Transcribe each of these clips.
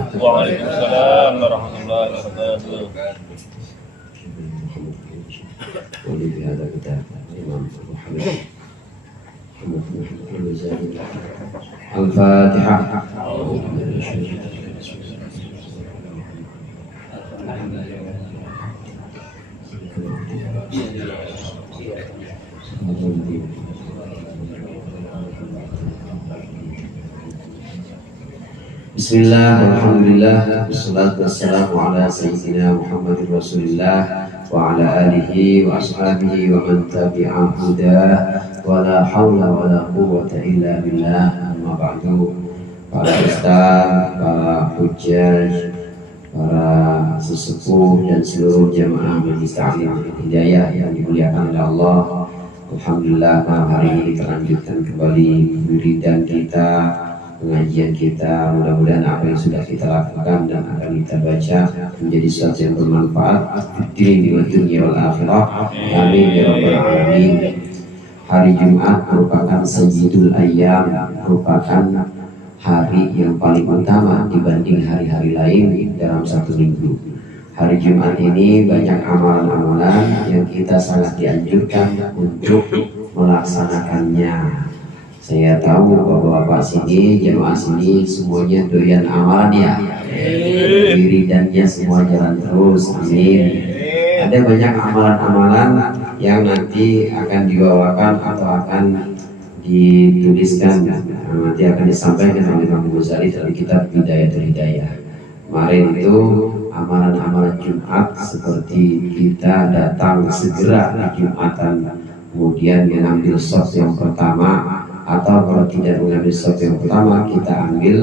Waalaikumsalam warahmatullahi wabarakatuh. ولي بهذا الكتاب الإمام أبو حميد محمد بن الوزاري. الفاتحة. Bismillah, alhamdulillah, wassalatu wassalamu ala sayyidina Muhammadin Rasulillah wa ala alihi wa ashabihi wa man tabi'a hudah wa la hawla wa la quwwata illa billah. Amma ba'du. Para ustaz, para hujjaj, para sesepuh dan seluruh jamaah Majelis Ta'lim Hidayah yang dimuliakan oleh Allah. Alhamdulillah, malam hari ini kita lanjutkan kembali wiridan kita, pengajian kita. Mudah-mudahan apa yang sudah kita lakukan dan akan kita baca menjadi sesuatu yang bermanfaat di dunia wal akhirah. Amin ya rabbal alamin. Hari Jumat merupakan sayyidul ayyam, merupakan hari yang paling utama dibanding hari-hari lain dalam satu minggu. Hari Jumat ini banyak amalan-amalan yang kita sangat dianjurkan untuk melaksanakannya. Saya tahu bapak-bapak sini, jemaah sini semuanya doyan amalan ya. Wiridannya semua jalan terus, amin. Ada banyak amalan-amalan yang nanti akan dibawakan atau akan dituliskan, nanti akan disampaikan oleh Imam Ghazali dalam kitab Bidayatul Hidayah. Kemarin itu amalan-amalan Jumat seperti kita datang segera di Jumatan, kemudian mengambil shot yang pertama, atau kalau tidak mengambil shot yang pertama kita ambil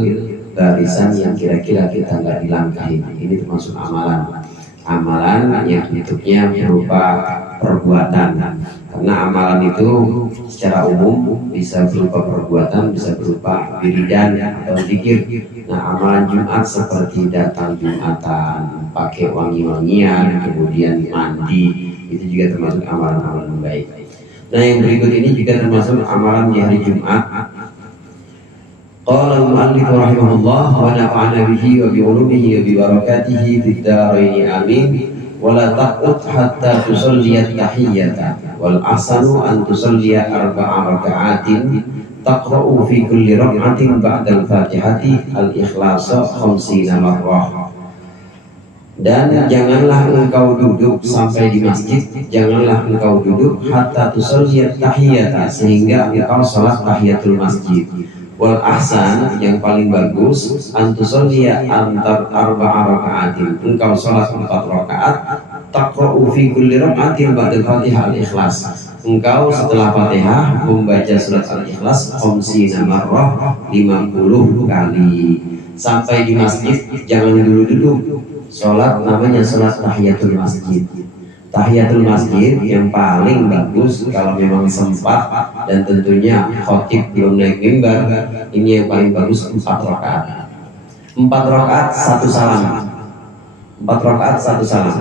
barisan yang kira-kira kita nggak dilangkahi. Ini termasuk amalan yang bentuknya berupa perbuatan, karena amalan itu secara umum bisa berupa perbuatan, bisa berupa wiridan atau zikir. Nah, amalan Jumat seperti datang Jumatan, pakai wangi-wangian, kemudian mandi, itu juga termasuk amalan-amalan baik. Nah, yang berikut ini juga termasuk amalan di hari Jumat. Qala al-mu'allif rahimahullah wa nafa'ana bihi wa bi ulumihi wa bi barakatihi fid dharain amin. Wa la taqut hatta tusalliya tahiyyata wal ahsanu an tusalliya arba'a raka'atin taqra'u fi kulli rak'atin ba'da al-fatihati al-ikhlasa 50 marrah. Dan janganlah engkau duduk sampai di masjid, janganlah engkau duduk hatta tusalliyat tahiyata, sehingga engkau salat tahiyatul masjid. Wal ahsan, yang paling bagus, antusalliya antar arba'a raka'atin, engkau salat 4 rakaat, taqra'u fi kulli raka'atin ba'da Fatihah al-ikhlas, engkau setelah Fatihah membaca surat al-ikhlas 50 marrah, 50 kali. Sampai di masjid jangan dulu duduk. Sholat namanya sholat tahiyatul masjid. Tahiyatul masjid yang paling bagus kalau memang sempat dan tentunya khotib belum naik mimbar, ini yang paling bagus 4 rakaat. 4 rakaat 1 salam. 4 rakaat 1 salam.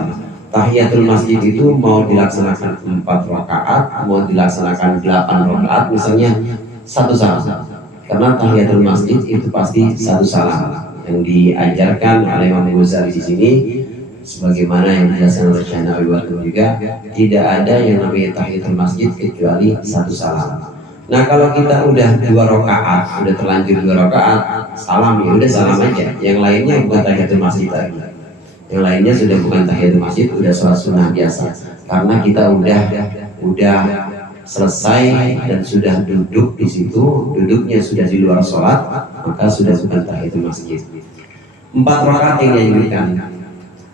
Tahiyatul masjid itu mau dilaksanakan 4 rakaat, mau dilaksanakan 8 rakaat, misalnya 1 salam. Karena tahiyatul masjid itu pasti 1 salam. Yang diajarkan oleh Imam Ghazali di sini, sebagaimana yang dijelaskan oleh Syekh Nawawi juga, tidak ada yang namanya tahiyatul masjid kecuali 1 salam. Nah, kalau kita udah 2 rakaat, udah terlanjur 2 rakaat, salam ya udah salam aja. Yang lainnya bukan tahiyatul masjid lagi. Yang lainnya sudah bukan tahiyatul masjid, udah sholat sunnah biasa. Karena kita udah selesai dan sudah duduk di situ, duduknya sudah di luar sholat, maka sudah bukan tahiyatul masjid. 4 rakaat yang dianjurkan.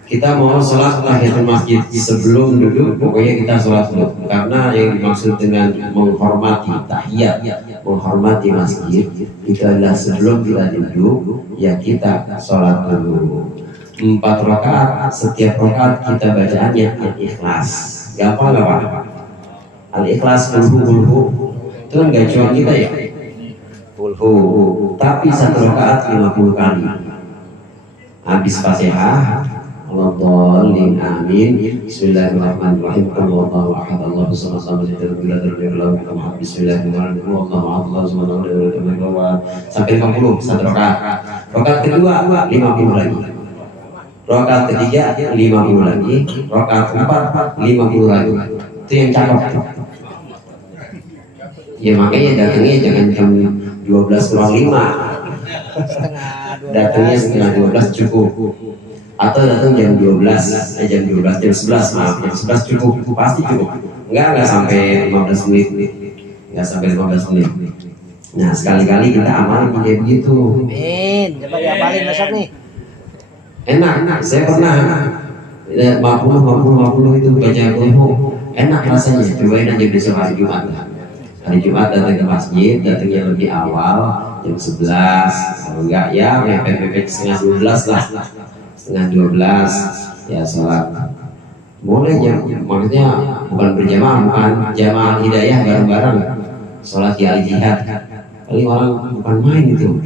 Kita mau sholat tahiyatul masjid sebelum duduk, pokoknya kita sholat dulu. Karena yang dimaksud dengan menghormati tahiyat, menghormati masjid, itu adalah sebelum kita duduk, ya kita sholat dulu. 4 rakaat, setiap rakaat kita bacaannya al-ikhlas. Gampang gak Pak? Al-ikhlas bulhu. Itu kan gacuan kita ya. Bulhu. Tapi 1 rakaat 50 kali. Habis Fatihah Waladhdallin. Amin. Bismillahirrahmanirrahim. Allahu ahad, Allahu samad, lam yalid walam yulad walam yakul lahu kufuwan ahad. Bismillahirrahmanirrahim. Allahu ahad, Allahu samad, lam yalid walam yakul lahu kufuwan ahad. Sampai 50 satu rakaat. Rakaat kedua 50 lagi. Rakaat ketiga 50 lagi. Rakaat keempat 50 lagi. Itu yang cakep. Ya makanya datangnya jangan jam 12 kurang 5. Datangnya setengah 12 cukup. Atau datang jam 12, jam 11, maaf, jam 11 cukup, pasti cukup. Enggak sampai 15 menit. Enggak sampai 15 menit. Nah, sekali-kali kita amalin kayak begitu. Amin. Coba diapalin besok nih. Enak. Saya pernah 50 itu baca Qul. Enak rasanya. Cobain aja besok hari Jumat. Hari Jumat datang ke masjid, datangnya lebih awal, jam 11. Kalau enggak ya mepet-mepet setengah 12 lah. Setengah 12 ya sholat. Boleh ya, maksudnya bukan berjamaah, bukan jamaah hidayah bareng-bareng. Sholat di al-jihad. Kali orang bukan main itu.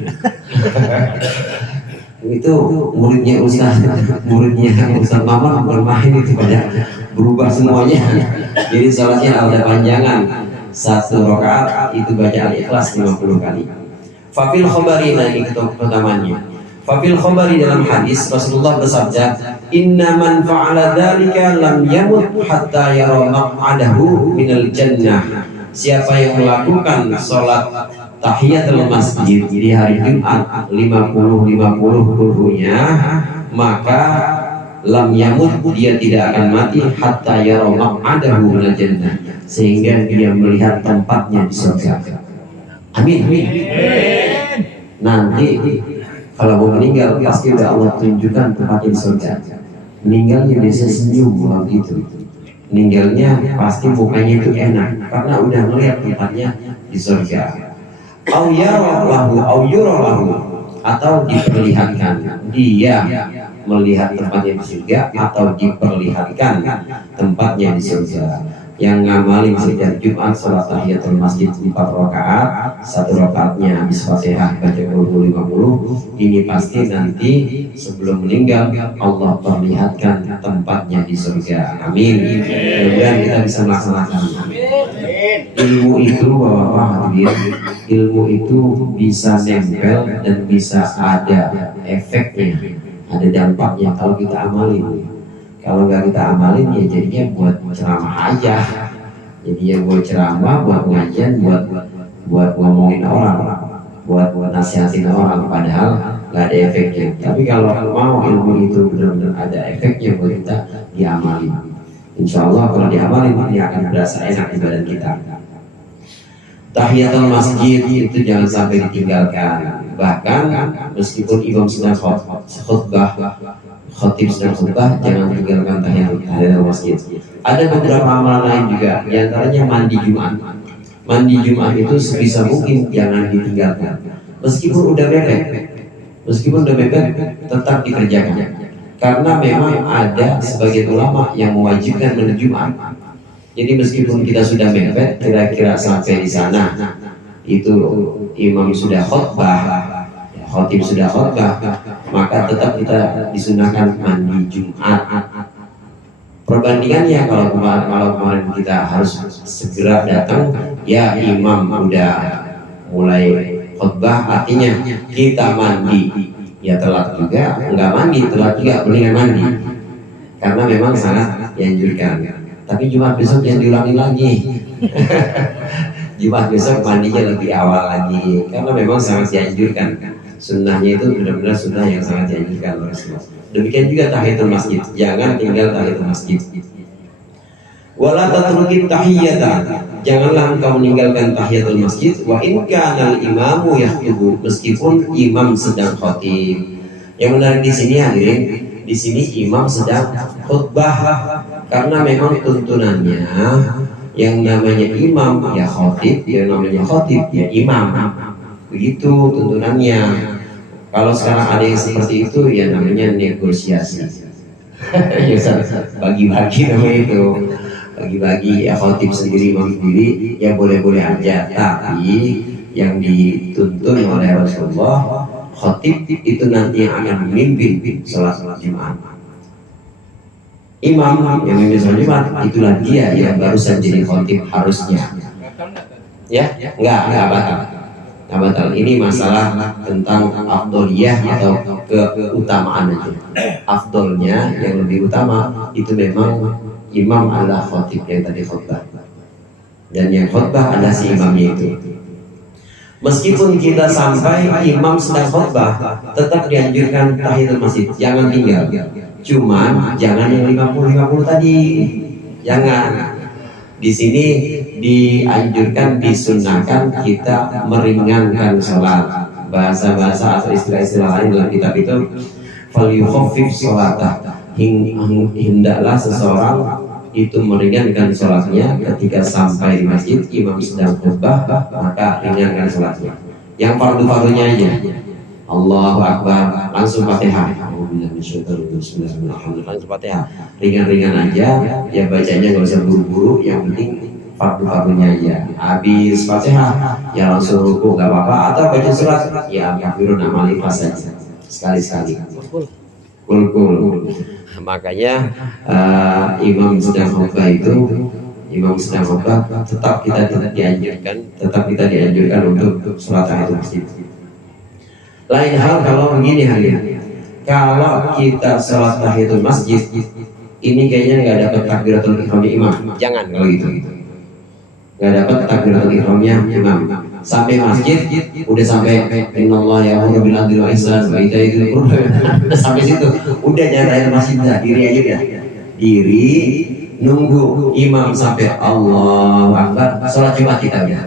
Itu muridnya Ustaz Maman bukan main itu, pada berubah semuanya. Jadi sholatnya ada panjangan. Satu rakaat itu baca al-ikhlas 50 kali. Fafil khobari, ini pertamanya. Fafil khobari, dalam hadis Rasulullah bersabda, inna man fa'ala dzalika lam yamut hatta yara maq'adahu minal jannah. Siapa yang melakukan sholat tahiyatul masjid di hari Jumat 50 kurunya, maka lam yamut, dia tidak akan mati, hatta yara maq'adahu minal jannah, sehingga dia melihat tempatnya di surga. Amin. Nanti kalau mau meninggal pasti udah Allah tunjukkan tempatnya di surga. Meninggalnya biasa senyum gitu. Meninggalnya pasti mukanya itu enak karena udah melihat tempatnya di surga. Au yarahu au yurahu, atau diperlihatkan, dia melihat tempatnya di surga atau diperlihatkan tempatnya di surga. Yang ngamalin sejak Jumat sholat tahiyatul masjid 4 rakaat, 1 rakaatnya habis Fatihah baca Qul 50, ini pasti nanti sebelum meninggal Allah perlihatkan tempatnya di surga. Amin. Mudah-mudahan kita bisa melaksanakan. Ilmu itu Bapak hadirin, ilmu itu bisa nempel dan bisa ada efeknya, ada dampaknya kalau kita amalin. Kalau nggak kita amalin ya jadinya buat ceramah aja, jadinya buat ceramah, buat ngajian, buat ngomongin orang, buat nasihatin orang, padahal nggak ada efeknya. Tapi kalau mau ilmu itu benar-benar ada efeknya buat kita, diamalin. Insya Allah kalau diamalin dia akan berasa enak di badan kita. Tahiyatul masjid itu jangan sampai ditinggalkan. Bahkan meskipun imam sedang khutbah, khatib sedang khutbah, jangan tinggalkan tahiyatul masjid. Ada beberapa amalan lain juga, diantaranya mandi Jumat. Mandi Jumat itu sebisa mungkin jangan ditinggalkan. Meskipun udah mepet, tetap dikerjakan. Karena memang ada sebagian ulama yang mewajibkan mandi Jumat. Jadi meskipun kita sudah mepet, kira-kira sampai di sana, itu imam sudah khutbah, khatib sudah khutbah, maka tetap kita disunahkan mandi Jumat. Perbandingannya kalau kemarin kita harus segera datang, ya imam udah mulai khutbah, artinya kita mandi, ya telat juga, enggak mandi, telat juga, mendingan mandi, karena memang sangat dianjurkan. Tapi Jumat besok yang diulangi lagi. Jumat besok mandinya lebih awal lagi, karena memang sangat dianjurkan. Sunnahnya itu benar-benar sunnah yang sangat dianjurkan oleh Rasulullah. Demikian juga tahiyatul masjid, jangan tinggal tahiyatul masjid. Wala tatrukit tahiyatan, janganlah engkau meninggalkan tahiyatul masjid. Wa in kana al-imamu yakhutubu, meskipun imam sedang khatib. Yang menarik di sini hadirin, di sini imam sedang khutbah, karena memang tuntunannya yang namanya imam ya khatib, yang namanya khatib ya imam. Begitu tuntunannya. Kalau sekarang ada yang seperti itu ya namanya negosiasi. Ya bagi-bagi namanya itu. Bagi-bagi ya khatib sendiri, imam sendiri ya boleh-boleh aja. Tapi yang dituntun oleh Rasulullah, khatib itu nanti yang akan memimpin sholat Jumat. imam yang memimpin sholat Jumat itulah dia yang barusan jadi khotib harusnya. Ya, enggak batal. Enggak batal. Ini masalah tentang afdoliyah atau keutamaan aja. Afdolnya yang lebih utama itu memang imam adalah khotib yang tadi khutbah. Dan yang khutbah adalah si imamnya itu. Meskipun kita sampai imam sedang khutbah, tetap dianjurkan tahiyatul masjid, jangan tinggal. Cuman jangan yang 50-50 tadi. Jangan. Di sini dianjurkan, disunahkan kita meringankan sholat. Bahasa-bahasa atau istilah-istilah lain dalam kitab itu falyukhaffif sholatah. Hendaklah seseorang itu meringankan sholatnya ketika sampai di masjid, imam sedang khutbah, maka ringankan sholatnya. Yang fardu-fardunya aja. Allahu Akbar, langsung Fatihah. Langsung Fatihah. Ringan-ringan aja, ya bacanya nggak usah buru-buru. Yang penting fardu-fardunya aja. Habis Fatihah, ya langsung ruku nggak apa-apa. Atau baca surat, ya kafirun amal ikhlas saja. Sekali-sekali. Kul. Makanya imam sedang khutbah tetap kita dianjurkan untuk sholat tahiyatul masjid. Lain hal kalau begini hadirin, kalau kita sholat tahiyatul masjid ini kayaknya nggak dapat takbiratul ihramnya imam, jangan kalau gitu. Nggak dapat takbiratul ihramnya imam. Sampai masjid udah sampai innallaha ya'muru bil adli wal ihsan wa ita'i dzil qurba. Sampai situ udah jangan tahiyatul masjid dah, diri aja ya. Diri nunggu imam sampai Allahu Akbar, sholat Jumat kita ya.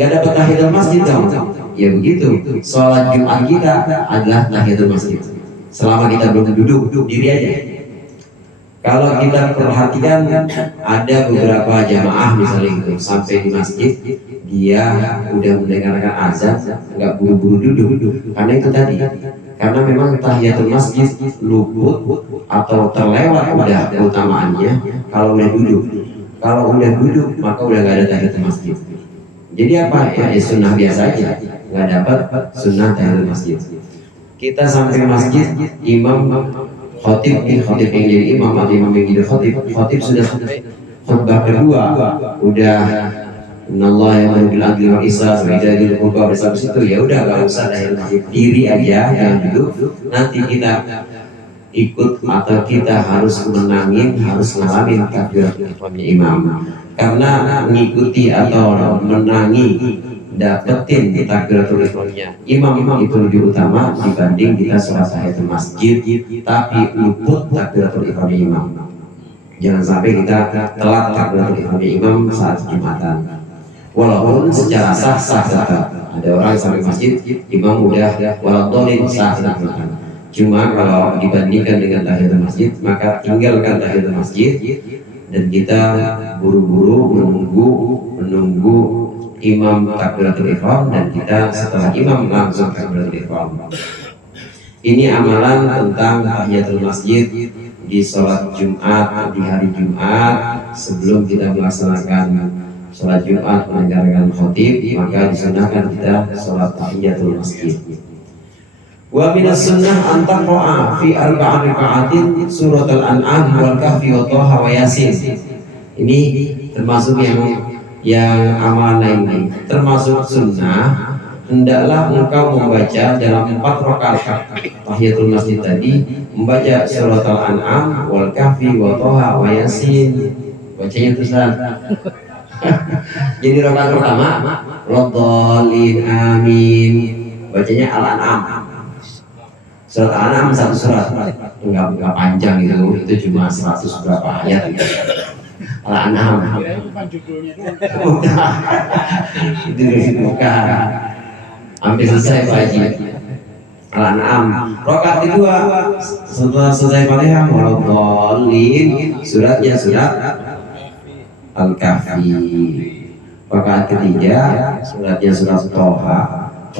Nggak dapat tahiyatul masjid dong. Ya begitu, sholat Jumat kita adalah tahiyatul masjid. Selama kita belum duduk diri aja. Kalau kita perhatikan ada beberapa jamaah misalnya gitu, sampai di masjid dia udah mendengarkan azan, nggak buru-buru duduk, karena itu tadi, karena memang tahiyatul masjid luput atau terlewat udah keutamaannya kalau udah duduk. Kalau udah duduk maka udah nggak ada tahiyatul masjid. Jadi apa ya, sunnah biasa aja, nggak dapat sunnah tahiyatul masjid. Kita sampai masjid, imam khotib yang jadi imam atau imam yang jadi khotib sudah sampai khutbah kedua, udah innallaha ya'muru bil adli wal ihsan wa ita'i dzil qurba, bersama situ ya udah nggak usah tahiyatul masjid, diri aja yang duduk. Nanti kita ikut atau kita harus harus ngalamin takbiratul ihramnya imam, karena mengikuti atau menangi dapetin takbiratul ihramnya imam itu lebih utama dibanding kita sholat tahiyatul masjid tapi luput takbiratul ihramnya imam. Jangan sampai kita telat takbiratul ihramnya imam saat Jumatan. Walaupun secara sah tetap ada orang sampai masjid imam udah waladhdallin sah Jumatan. Cuma kalau dibandingkan dengan tahiyatul masjid, maka tinggalkan tahiyatul masjid dan kita buru-buru menunggu imam takbiratul ihram, dan kita setelah imam langsung takbiratul ihram. Ini amalan tentang tahiyatul masjid di sholat Jumat, di hari Jumat sebelum kita melaksanakan sholat Jumat mendengarkan khotib, maka disunahkan kita sholat tahiyatul masjid. Wa minas sunnah an taqra'a fi arba'a raka'atin surat al-an'am wal kahfi wa thaha wa yasin. Ini termasuk yang amalan lain ini. Termasuk sunnah, hendaklah engkau membaca dalam 4 rakaat tahiyatul masjid tadi, membaca surat al-an'am wal kahfi wa thaha wa yasin. Bacanya terus jadi rakaat pertama waladhdallin amin, bacanya al-an'am. Surat Al-An'am satu surat, enggak panjang itu cuma 100 berapa ayat. Al-An'am. Itu bukan. Hampir selesai Pak Haji. Al-An'am. Rakaat kedua setelah selesai Fatihah waladhdallin, suratnya surat Al-Kahfi. Rakaat ketiga suratnya surat Thaha.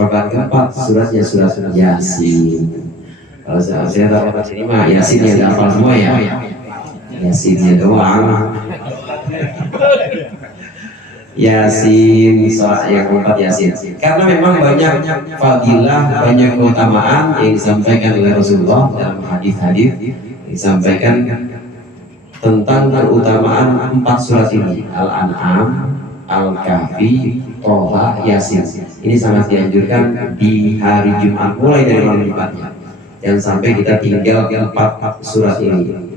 Rakaat keempat suratnya surat Yasin. Kalau saya tahu sini mah Yasin yang hafal semua ya. Yasinnya doang. Yasin, sholat yang keempat Yasin. Karena memang banyak fadilah, banyak keutamaan yang disampaikan oleh Rasulullah dalam hadis-hadis, disampaikan tentang keutamaan 4 surat ini, Al-An'am, Al-Kahfi, Toha, Yasin. Ini sangat dianjurkan di hari Jumat, mulai dari malam Jumatnya. Jangan sampai kita tinggal 4 surat ini.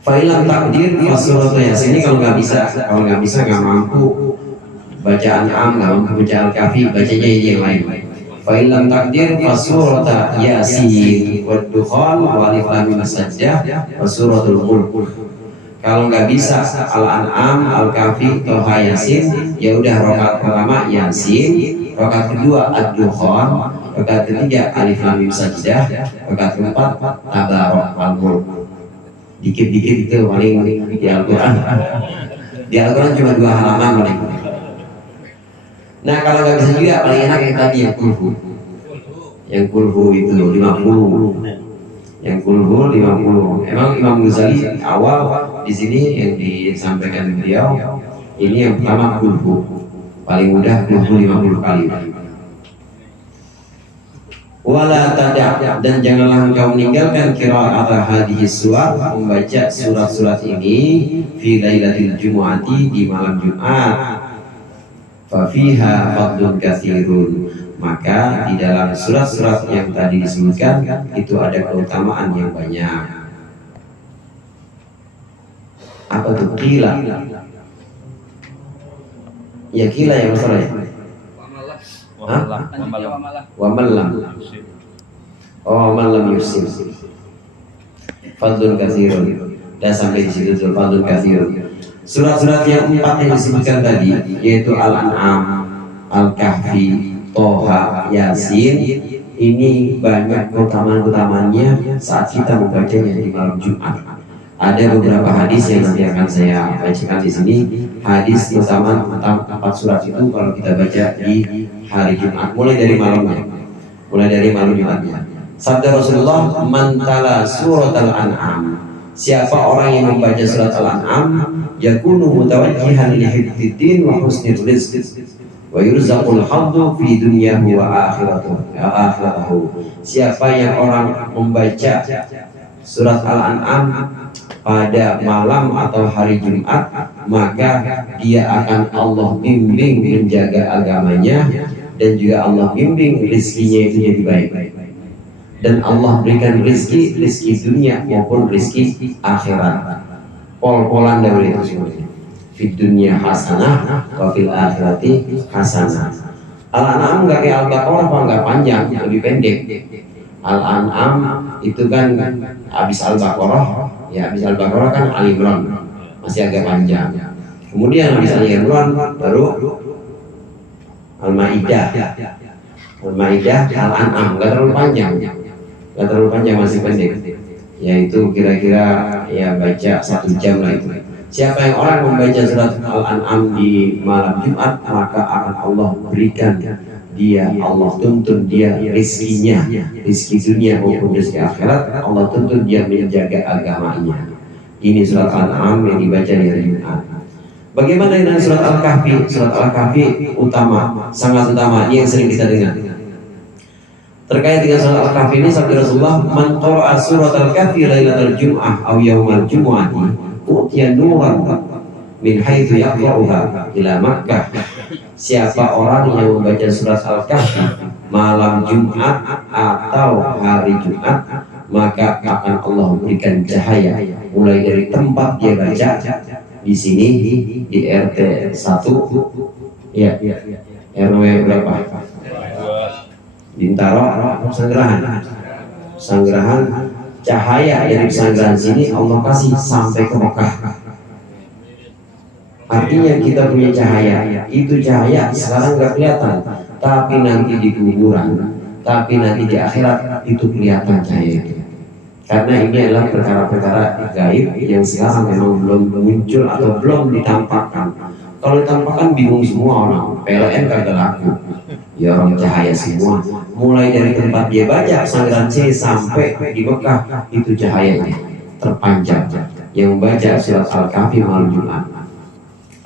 Fa'ilam takdir surat Yasin ini kalau nggak bisa nggak mampu baca An'am, nggak mampu baca Al-Kahfi, bacanya ini yang lain. Fa'ilam takdir surat Yasin, Wad-Dukhan, Walif Lam Mim Sajdah, Suratul Mulk. Kalau nggak bisa Al-An'am, Al-Kahfi, Toha, Yasin, ya udah rakaat pertama Yasin, rakaat kedua Ad-Dukhan, rakaat ketiga Alif Lam Mim Sajdah, rakaat keempat Tabarak Al-Mulk. Dikit-dikit itu paling di Al-Quran. Di Al-Quran cuma 2 halaman paling. Nah kalau nggak bisa juga paling enak yang tadi yang kulhu. Yang kulhu itu 50. Yang kulhu 50. Emang Imam Ghazali awal di sini yang disampaikan beliau ini yang pertama kulhu. Paling mudah kulhu 50 kali. Wala tada, dan janganlah engkau meninggalkan qira'at hadhihi surat, membaca surat-surat ini fi lailatul jumu'ati, di malam Jumat. Fa fiha fadlun katsirun, maka di dalam surat-surat yang tadi disebutkan itu ada keutamaan yang banyak. Apa tuh qila? Ya qila yang masalah ya. Wa malam. Oh, malam yusir. Fadlun katsirun. Dan sampai di situ tuh fadlun katsirun. Surat-surat yang 4 yang disebutkan tadi, yaitu Al-An'am, Al-Kahfi, Toha, Yasin, ini banyak keutamaan-keutamaannya saat kita membacanya di malam Jumat. Ada beberapa hadis yang nanti akan saya bacakan di sini. Hadis keutamaan tentang 4 surat itu kalau kita baca di hari Jumat, mulai dari malamnya, mulai dari malam Jumatnya. Sabda Rasulullah, "Man tala surat Al-An'am." Siapa orang yang membaca surat Al-An'am, yakunu mutawajjihan li hifdziddin wa husnir rizq wa yurzaqul haddu fi dunyahu wa akhiratuhu. Siapa yang orang membaca surat Al-An'am pada malam atau hari Jumat, maka dia akan Allah bimbing menjaga agamanya, dan juga Allah bimbing rezekinya itu jadi baik, dan Allah berikan rezeki dunia maupun rezeki akhirat. Pol-polan dari itu semuanya. Fid dunya hasanah wa fil akhirati hasanah. Al-An'am nggak kayak Al-Baqarah, apa nggak panjang, lebih pendek. Al-An'am itu kan habis Al-Baqarah, ya habis Al-Baqarah kan Al-Imran, masih agak panjang. Kemudian habis Al-Imran baru Al-Maidah. Al-Maidah, Al-An'am, nggak terlalu panjang, masih pendek. Yaitu kira-kira ya baca 1 jam lah itu. Siapa yang orang membaca surat Al-An'am di malam Jumat, maka akan Allah berikan dia, Allah tuntun dia rezekinya, rezeki dunia maupun rezeki akhirat. Allah tuntun dia menjaga agamanya. Ini surat Al-An'am yang dibaca di hari Jumat. Bagaimana dengan surat Al-Kahfi? Surat Al-Kahfi utama, sangat utama. Ini yang sering kita dengar. Terkait dengan surat Al-Kahfi ini, sabda Rasulullah, "Man qara'a surat Al-Kahfi lailatul jum'ah aw yaumal jumu'ati, utiya nuran min haitsu yaqra'uha ila Makkah." Siapa orang yang membaca surat Al-Kahfi malam Jumat atau hari Jumat, maka akan Allah berikan cahaya mulai dari tempat dia baca. Di sini di RT 1 ya, RW berapa? Bintaro, Sanggerahan, cahaya dari Sanggerahan sini Allah kasih sampai ke Mekah. Artinya kita punya cahaya, itu cahaya sekarang nggak kelihatan, tapi nanti di kuburan, tapi nanti di akhirat itu kelihatan cahaya itu. Karena ini adalah perkara-perkara gaib yang sekarang memang belum muncul atau belum ditampakkan. Kalau ditampakkan bingung semua orang, PLN kagak laku. Ya orang cahaya semua, mulai dari tempat dia baca Sanggerahan C sampai di Mekah, itu cahayanya terpanjang. Yang baca surat Al-Kahfi malam Jumat,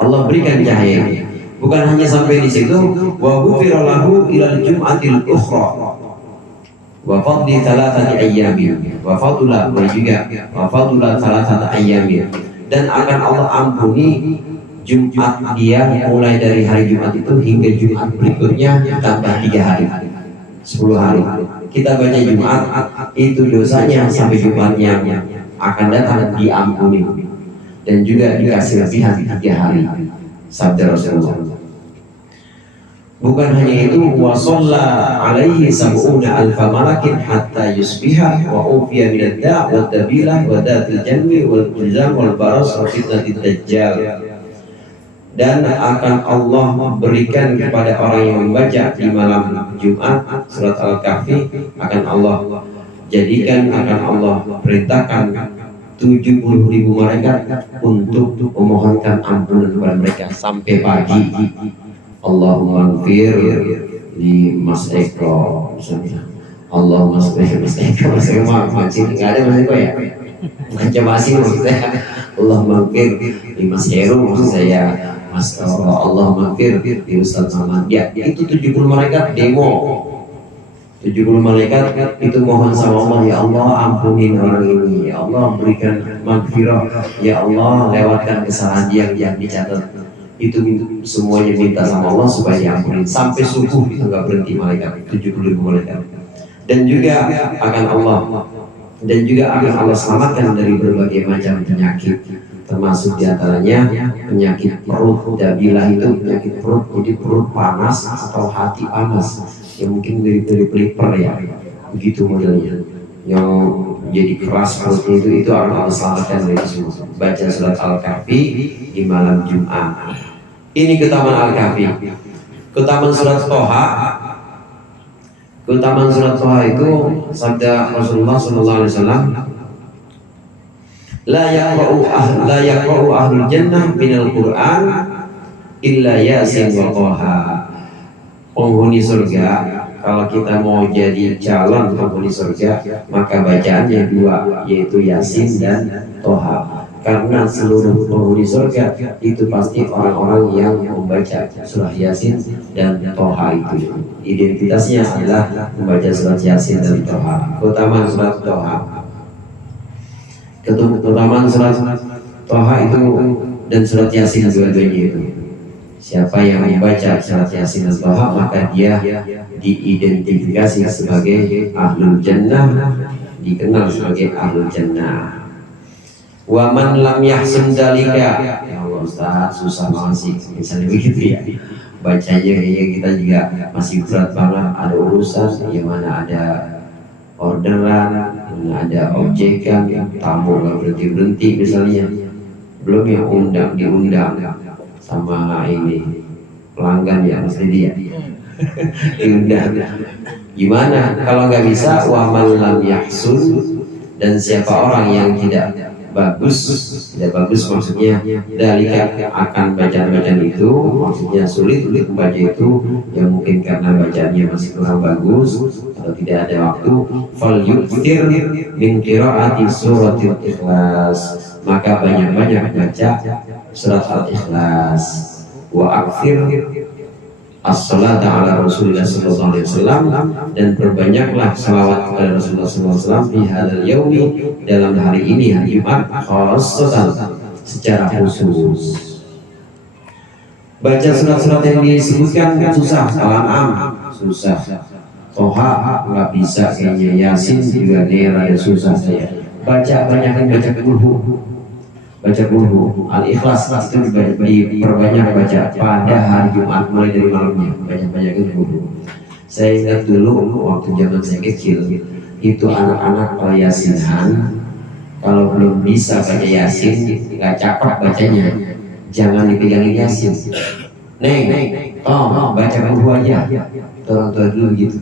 Allah berikan cahayanya. Bukan hanya sampai di situ, wa ghufira lahu ilal jum'atil ukhra. wa fadli thalathati ayyamin wa fadula thalathati ayyamin, dan akan Allah ampuni Jumat dia mulai dari hari Jumat itu hingga Jumat berikutnya tambah 3 hari, 10 hari. Kita baca Jumat itu dosanya sampai Jumat yang akan datang diampuni, dan juga dikasih lebihan 3 hari, sabda Rasulullah. Bukan hanya itu, wa shalla alaihi sab'una alfa malakin hatta yusbiha wa ufiya min ad-da' wa dabilah wa datil janbi wal jizam wal baras wa fitnatid dajjal. Dan akan Allah berikan kepada orang yang membaca di malam Jumat surat Al-Kahfi, akan Allah jadikan, akan Allah perintahkan 70.000 malaikat untuk memohonkan ampunan kepada mereka sampai pagi. Allahumma gfir li Mas Eko, Allahumma gfir Mas Eko, Mas Eko maksudnya nggak ada Mas Eko ya, baca masih maksudnya Allahumma gfir li Mas Heru, maksud saya Mas Allahumma gfir li Ustaz Muhammad. Ya, itu 70 malaikat demo, 70 malaikat itu mohon sama Allah, ya Allah ampunin orang ini, ya Allah berikan maghfirah, ya Allah lewatkan kesalahan dia yang dicatat. Itu semuanya minta sama Allah supaya diampunin sampai subuh, itu nggak berhenti malaikat, 70.000 malaikat. Dan juga akan Allah selamatkan dari berbagai macam penyakit, termasuk diantaranya penyakit perut. Dabilah itu penyakit perut, jadi perut panas atau hati panas, yang mungkin dari peliper ya, begitu modelnya, yang jadi keras perutnya itu akan Allah selamatkan dari itu. Baca surat Al-Kahfi di malam Jumat. Ini keutamaan Al-Kahfi. Keutamaan surat Toha. Keutamaan surat Toha itu sabda Rasulullah SAW, la yaqra'u ahlul jannah minal Qur'an illa Yasin wa Toha. Penghuni surga, kalau kita mau jadi calon penghuni surga, maka bacaannya 2, yaitu Yasin dan Toha. Karena seluruh penghuni surga itu pasti orang-orang yang membaca surah Yasin dan Toha itu. Identitasnya adalah membaca surat Yasin dan Toha. Keutamaan surat Toha, keutamaan surat Toha itu dan surat Yasin dua-duanya itu. Siapa yang membaca surat Yasin dan Toha, maka dia diidentifikasi sebagai ahlul jannah, dikenal sebagai ahlul jannah. Wa man lam yahsin dalika, ya Allah Ustaz susah banget sih misalnya begitu ya, bacanya kayaknya kita juga masih berat banget, ada urusan yang mana ada orderan, mana ada objekan, tamu nggak berhenti misalnya, belum yang diundang sama ini pelanggan ya mesti dia diundang. Gimana kalau nggak bisa? Wa man lam yahsun, dan siapa orang yang tidak bagus maksudnya dalika akan bacaan itu, maksudnya sulit untuk membaca itu, yang mungkin karena bacaannya masih kurang bagus atau tidak ada waktu, fal yukthir min qiraati suratil ikhlas, maka banyak-banyak baca surat Al-Ikhlas. Wa akthir as-salata ala Rasulillah sallallahu alaihi wasallam, dan perbanyaklah salawat kepada Rasulullah sallallahu alaihi wasallam di hadzal yaumi, dalam hari ini, hari Jumat, khususan secara khusus. Baca surat-surat yang disebutkan susah, Al-An'am susah, Toha nggak bisa kayaknya, Yasin juga daerah yang susah saya. Banyakin baca Qul, Al-Ikhlas itu diperbanyak baca pada hari Jumat mulai dari malamnya, banyak-banyakin Qul. Saya ingat dulu waktu zaman saya kecil, itu anak-anak kalau Yasinan, kalau belum bisa baca Yasin, nggak cakep bacanya, jangan dipegangin Yasin. Neng, baca Qul aja. Orang tua dulu gitu,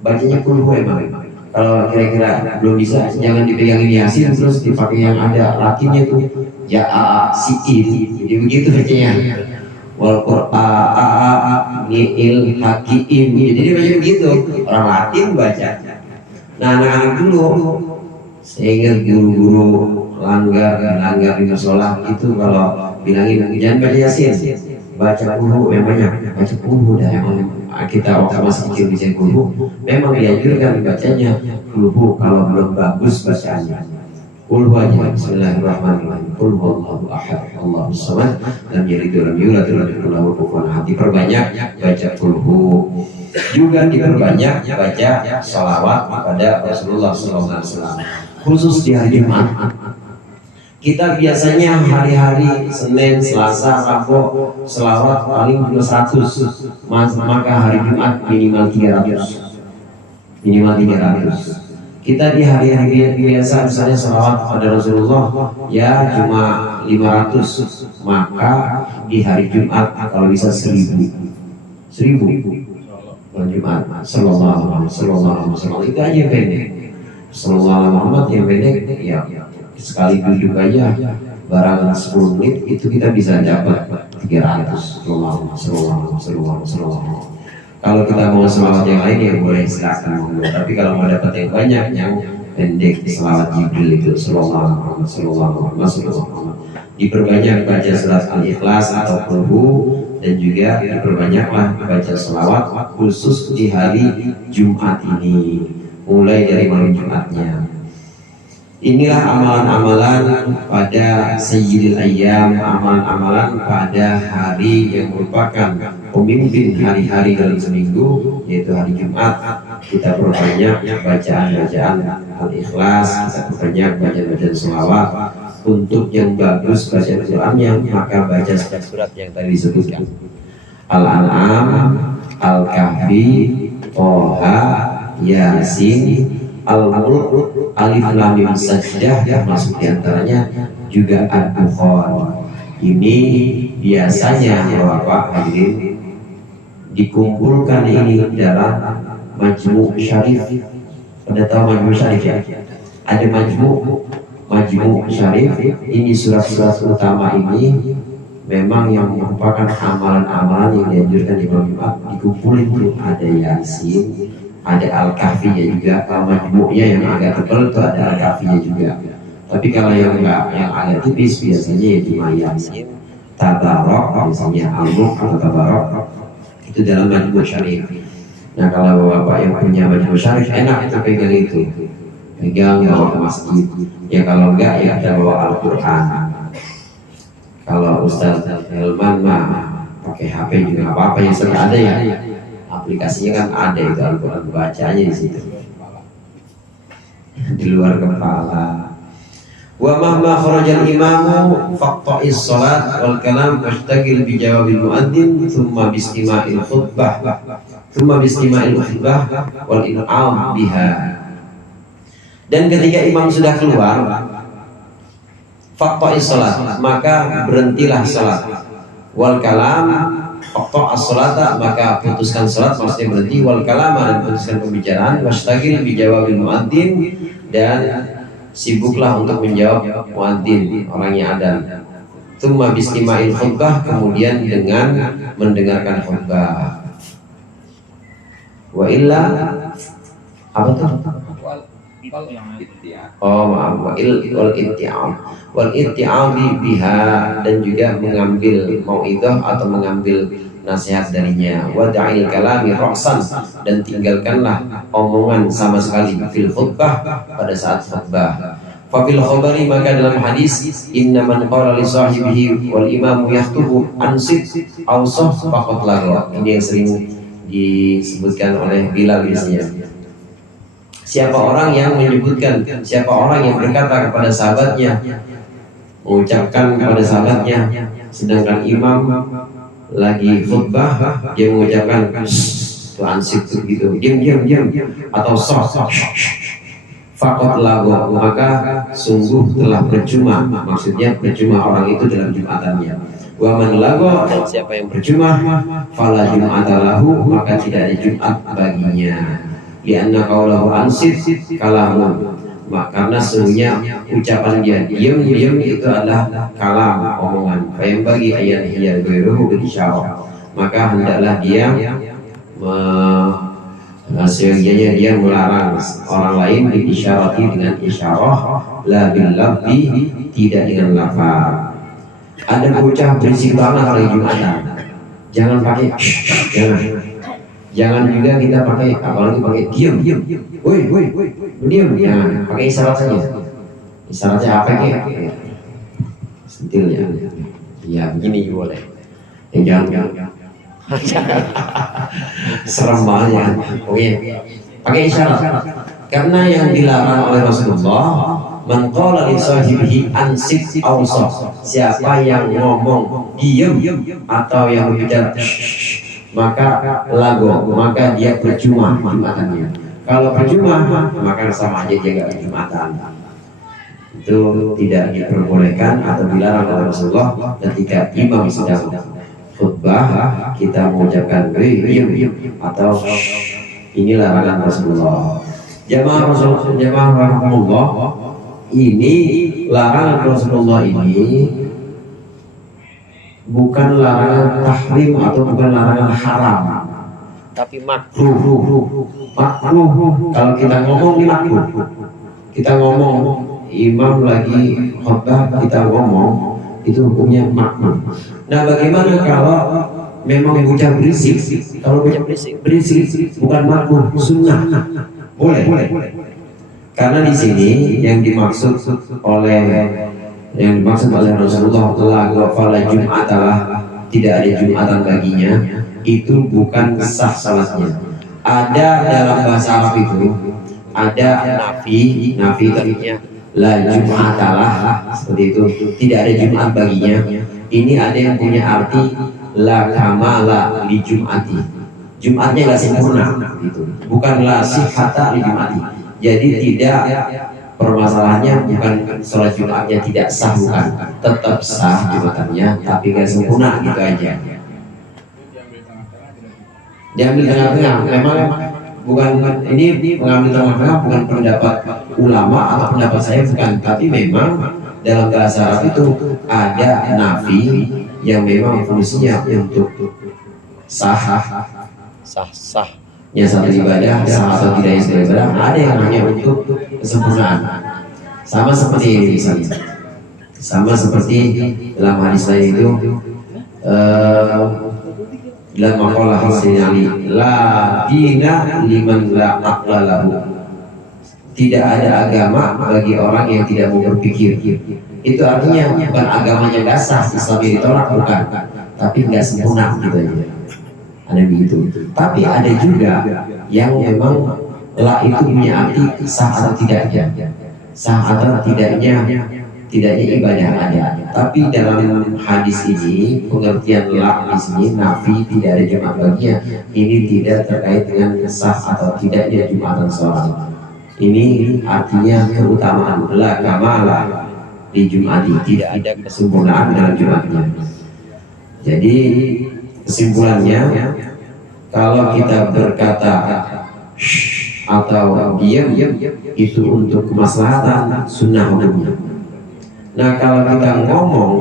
bacanya Qul emang. Kalau kira-kira belum bisa, jangan dipegangin Yasin, terus dipakai yang ada latinnya tuh, ya siin, jadi begitu bacanya. Wal Qur'an ni'il hakim, jadi dia baca begitu, orang Latin baca. Nah anak-anak dulu, saya ingat guru-guru langgar di musola itu kalau bilangin jangan baca Yasin, baca kulhu yang banyak, baca kulhu dah yang kita waktu masih kecil bisa kulhu, memang dianjurkan bacanya kulhu kalau belum bagus bacaannya. Kulhu aja, Bismillahirrahmanirrahim. Qul huwallahu ahad, Allahus samad, lam yalid walam yulad walam yakul lahu kufuwan ahad. Diperbanyak baca kulhu. Juga diperbanyak baca salawat kepada Rasulullah SAW. Khusus di hari Jumat. Kita biasanya hari-hari Senin, Selasa, Rabu selawat paling 100, maka hari Jumat minimal 300. Minimal 300. Kita di hari-hari biasa misalnya selawat kepada Rasulullah ya cuma 500, maka di hari Jumat kalau bisa 1000 kalau Jumat sallallahu alaihi wasallam itu aja pendek. Sallallahu alaihi wasallam yang pendek ya sekali duduk aja barang 10 menit itu kita bisa dapat 300. Sallallahu. Kalau kita mau selawat yang lain ya boleh silakan, tapi kalau mau dapat yang banyak yang pendek selawat Jibril itu sallallahu alaihi wasallam. Diperbanyak baca surat Al-Ikhlas atau Kulhu, dan juga diperbanyaklah baca selawat khusus di hari Jumat ini, mulai dari malam Jumatnya. Inilah amalan-amalan pada Sayyidil Ayyam, amalan-amalan pada hari yang merupakan pemimpin hari-hari dalam seminggu, yaitu hari Jumat. Kita perbanyak bacaan-bacaan Al-Ikhlas, kita perbanyak bacaan-bacaan selawat. Untuk yang bagus bacaan Qurannya, maka baca surat yang tadi disebutkan: Al-An'am, Al-Kahfi, Toha, Yasin, Al-Mulk, Alif Lam Mim Sajdah, termasuk diantaranya juga Ad-Dukhan. Ini biasanya Bapak hadirin dikumpulkan ini dalam Majmu' Syarif. Pada tahu Majmu' Syarif ya? Ada Majmu' Syarif. Ini surat-surat utama ini memang yang merupakan amalan-amalan yang dianjurkan di malam Jumat dikumpulin tuh. Ada Yasin, ada Al-Kahfi ya juga. Kalau majmu'nya yang agak tebal itu ada Al-Kahfi juga. Tapi kalau yang enggak, yang agak tipis biasanya ya cuma Yasin, Tabarok, misalnya Al-Mulk atau Tabarok, itu dalam Majmu' Syarif. Nah kalau Bapak yang punya Majmu' Syarif enak kita pegang itu, pegang bawa ke masjid. Ya kalau enggak ya kita bawa Al-Quran. Kalau Ustaz Hilman mah pakai HP juga apa-apa, yang sering ada ya. Aplikasinya kan ada itu Al-Quran, bacanya di situ di luar kepala. Wa mahma kharajal imamu faqta'is salat wal kalam washtagil bi jawabil muadzin thumma bistima'il khutbah wal in'am biha. Dan ketika imam sudah keluar, faqta'is salat, maka berhentilah salat. Wal kalam, faqta'as salata, maka putuskan salat, maksudnya berhenti. Wal kalama, dan putuskan pembicaraan. Washtagil bi jawabil muadzin, dan sibuklah untuk menjawab muadzin, orang yang adzan. Tsumma bistima'il khutbah, kemudian dengan mendengarkan khutbah. Wa illa apa tuh? Oh maaf, wal itti'am biha, dan juga mengambil mau'idhah atau mengambil nasihat darinya. Wada'il kalami ra'san, dan tinggalkanlah omongan sama sekali fil khutbah, pada saat khutbah. Fa fil khabari, maka dalam hadis, inna man qala li sahibihi wal imamu yaktubu ansit awsah faqat lagha. Ini yang sering disebutkan oleh Bilal biasanya. Siapa orang yang menyebutkan, siapa orang yang berkata kepada sahabatnya, mengucapkan kepada sahabatnya, sedangkan imam lagi khutbah, dia mengucapkan tu ansib gitu, diam, atau soh, faqat lagu, maka sungguh telah percuma, maksudnya percuma orang itu dalam jumatannya. Wa man lagu, dan siapa yang percuma, fala jum'ata lahu, maka tidak ada jumat baginya. Lianna qaulahu ansib kalamun, karena sesungguhnya ucapan dia diam itu adalah kalam, omongan. Yang bagi ayat hiya ghairuhu bil isyarah, maka hendaklah dia sehingga dia melarang orang lain diisyarati dengan isyarah, la bil lafzi, tidak dengan lafaz. Ada bocah berisik banget hari Jumatan, Jangan pakai jangan. Jangan juga kita pakai, apalagi pakai diam. Woi, diam. Jangan pakai isyarat saja. Isyaratnya apa kayak? Sentil ya. Ya begini boleh. Jangan. Serem banget ya. Oke. Pakai isyarat. Karena yang dilarang oleh Rasulullah, man qala li sahibihi ansit awsaf, siapa yang ngomong diam atau yang berbicara maka lago, maka dia percuma jumatannya. Kalau percuma maka sama aja dia nggak jumatan. Itu tidak diperbolehkan atau dilarang oleh Rasulullah. Ketika imam sedang khutbah kita mengucapkan diam atau ini larangan Rasulullah. Jamaah rahimahullah, ini larangan Rasulullah ini bukan larangan tahrim atau bukan larangan haram, tapi makruh. Kalau kita ngomong ini makruh. Kita ngomong, imam lagi khutbah kita ngomong, itu hukumnya makruh. Nah, bagaimana kalau memang bocah berisik? Kalau bocah berisik bukan makruh, sunnah. Boleh. Karena di sini yang dimaksud oleh Rasulullah fala jum'atalah, tidak ada jumatan baginya, itu bukan sah salatnya. Ada dalam bahasa Arab itu ada nafi artinya la jum'atalah, seperti itu, tidak ada jumat baginya. Ini ada yang punya arti la kamala li jum'ati, Jumatnya nggak sempurna, gitu. Bukan la sihhata li jum'ati. Jadi tidak, permasalahannya bukan sholat Jumatnya tidak sah, bukan, tetap sah Jumatannya, tapi nggak sempurna, gitu aja. Diambil tengah-tengah, memang bukan ini mengambil tengah-tengah bukan pendapat ulama atau pendapat saya, bukan, tapi memang dalam bahasa Arab itu ada nafi yang memang fungsinya untuk sahnya satu ibadah, sah atau tidaknya satu ibadah. Ada yang hanya untuk kesempurnaan. Sama seperti ini misalnya. Sama seperti dalam hadis lain itu dalam maqalah Sayyidina Ali, la dina liman la aqla lahu. Tidak ada agama bagi orang yang tidak mau berpikir. Itu artinya bukan agamanya nggak sah, Islamnya ditolak, bukan, tapi nggak sempurna, gitu aja. Ada begitu. Tapi ada juga yang memang la itu punya arti sah atau tidaknya, tidaknya ibadah ada. Tapi dalam hadis ini pengertian la di sini nafi, tidak ada jumat baginya. Ini tidak terkait dengan sah atau tidaknya jumatan seorang. Ini artinya keutamaan, la kamala di jumati, tidak ada kesempurnaan dalam jumatnya. Jadi kesimpulannya, kalau kita berkata atau diam itu untuk kemaslahatan, sunnah hukumnya. Nah, kalau kita ngomong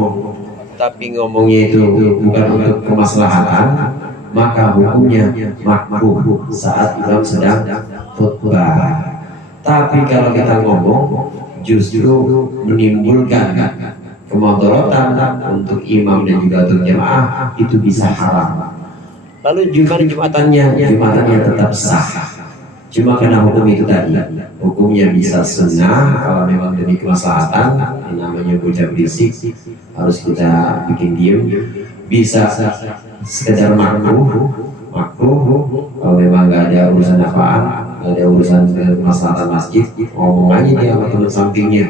tapi ngomongnya itu bukan untuk kemaslahatan, maka hukumnya makruh saat imam sedang khutbah. Tapi kalau kita ngomong justru menimbulkan kemudaratan untuk imam dan juga untuk jemaah, itu bisa haram. Lalu jumatannya tetap sah, cuma karena hukum itu tadi, hukumnya bisa sunnah kalau memang demi kemaslahatan, yang namanya bocah berisik harus kita bikin diem, bisa sekedar makruh kalau memang nggak ada urusan apaan, nggak ada urusan dengan kemaslahatan masjid, ngomong aja dia sama teman sampingnya,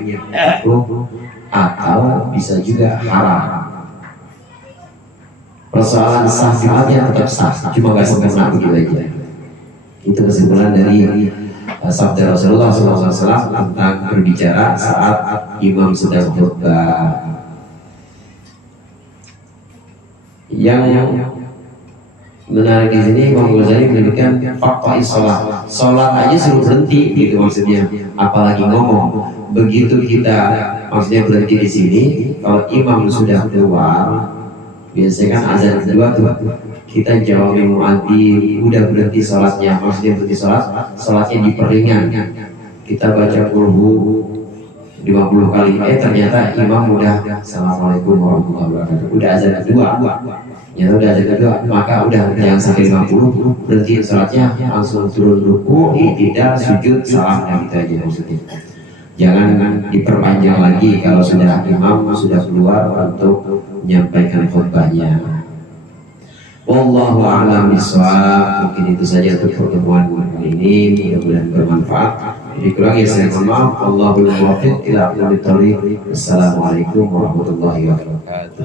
atau bisa juga haram. Persoalan sah jumatnya tetap sah, cuma nggak sempurna, begitu aja. Itu kesimpulan dari sabda Rasulullah SAW tentang berbicara saat imam sedang khutbah. Yang menarik di sini, Imam Ghazali menyebutkan fakta sholat aja suruh berhenti, gitu maksudnya, apalagi ngomong. Begitu kita maksudnya berhenti di sini, kalau imam sudah keluar, biasanya kan azan kedua tuh, kita jawab yang muadzin, udah berhenti sholatnya, maksudnya berhenti sholatnya diperingan, kita baca kulhu 50 kali. Ternyata imam udah assalamualaikum warahmatullahi wabarakatuh, udah azan kedua. Ya udah azan kedua, maka udah jangan sampai 50, berhenti sholatnya, langsung turun ruku, tidak sujud, salamnya gitu aja maksudnya. Jangan diperpanjang lagi kalau sudah imam sudah keluar untuk menyampaikan khutbahnya. Wallahu a'lam bishawab. Mungkin itu saja untuk pertemuan kali ini, mudah-mudahan bermanfaat. Dikurangi saya mohon maaf. Allahul muwaffiq ila aqwamit thoriq. Assalamualaikum warahmatullahi wabarakatuh.